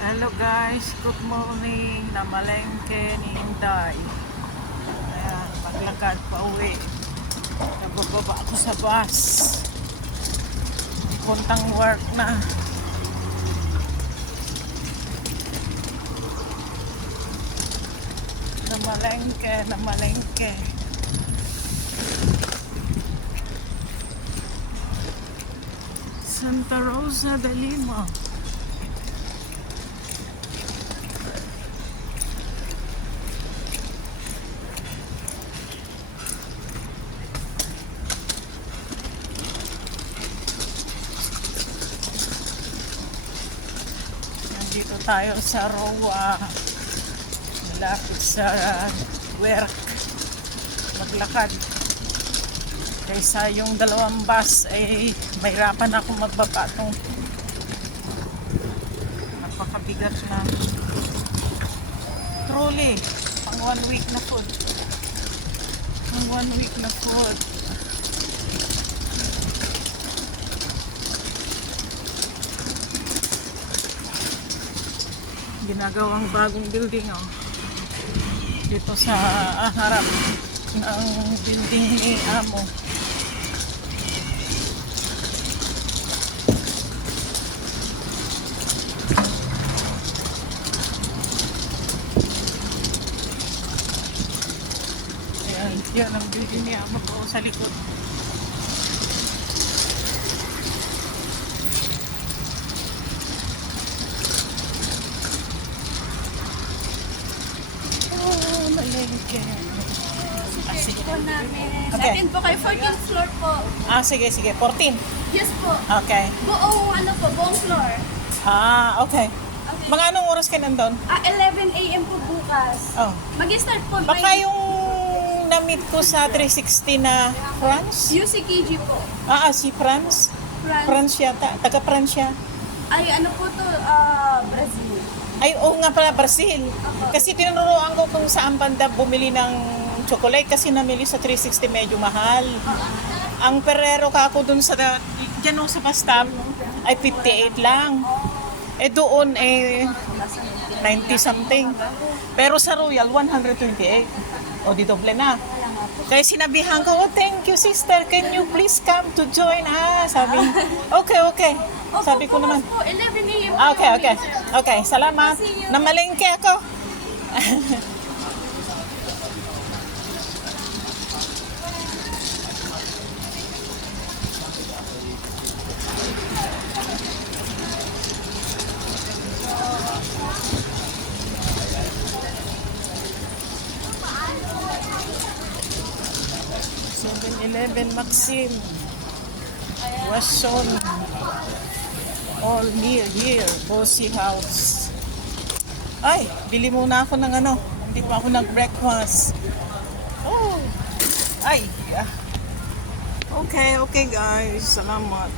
Hello guys, good morning. Namalengke ni Inday. Ayan, maglakad pa uwi. Nabababa ako sa bus. Puntang work na. Namalengke. Santa Rosa de Lima. Dito tayo sa Roa, malapit sa work, maglakad. Kaysa yung dalawang bus ay mahirapan ako magbaba itong napakabigat na trolley. Pang 1 week na food. Ginagawang bagong building dito sa harap ng building ni Amo. Ayan, yan ang building ni Amo po sa likod. Malengke. Sige po namin. Okay. Second po kayo, 14th floor po. Sige. 14. Yes po. Okay. Buong floor. Okay. Okay. Mga anong oras ka nandun? 11 a.m. po bukas. Oh. Mag-start po Baka yung na-meet ko sa 360 na France? UCKG po. Si France. France. France yata. Taga-France siya. Ay, ano po to? Brazil. Ay, oo nga pala, Brazil. Kasi tinuruan ko kung saan banda bumili ng chocolate kasi namili sa 360 medyo mahal. Ang perero ka ako dun sa, dyan sa bus stop, ay 58 lang. Doon 90 something. Pero sa Royal, 128. O, di doble na. Kaya sinabihan ko, thank you sister, can you please come to join us? Sabi, okay. Sabi ko naman. 11 a.m. Okay, salamat. Namalengke ako. Maxim, Wesson, all near here, Bossy House. Ay, bili muna ako ng hindi pa ako nag-breakfast. Okay guys, salamat.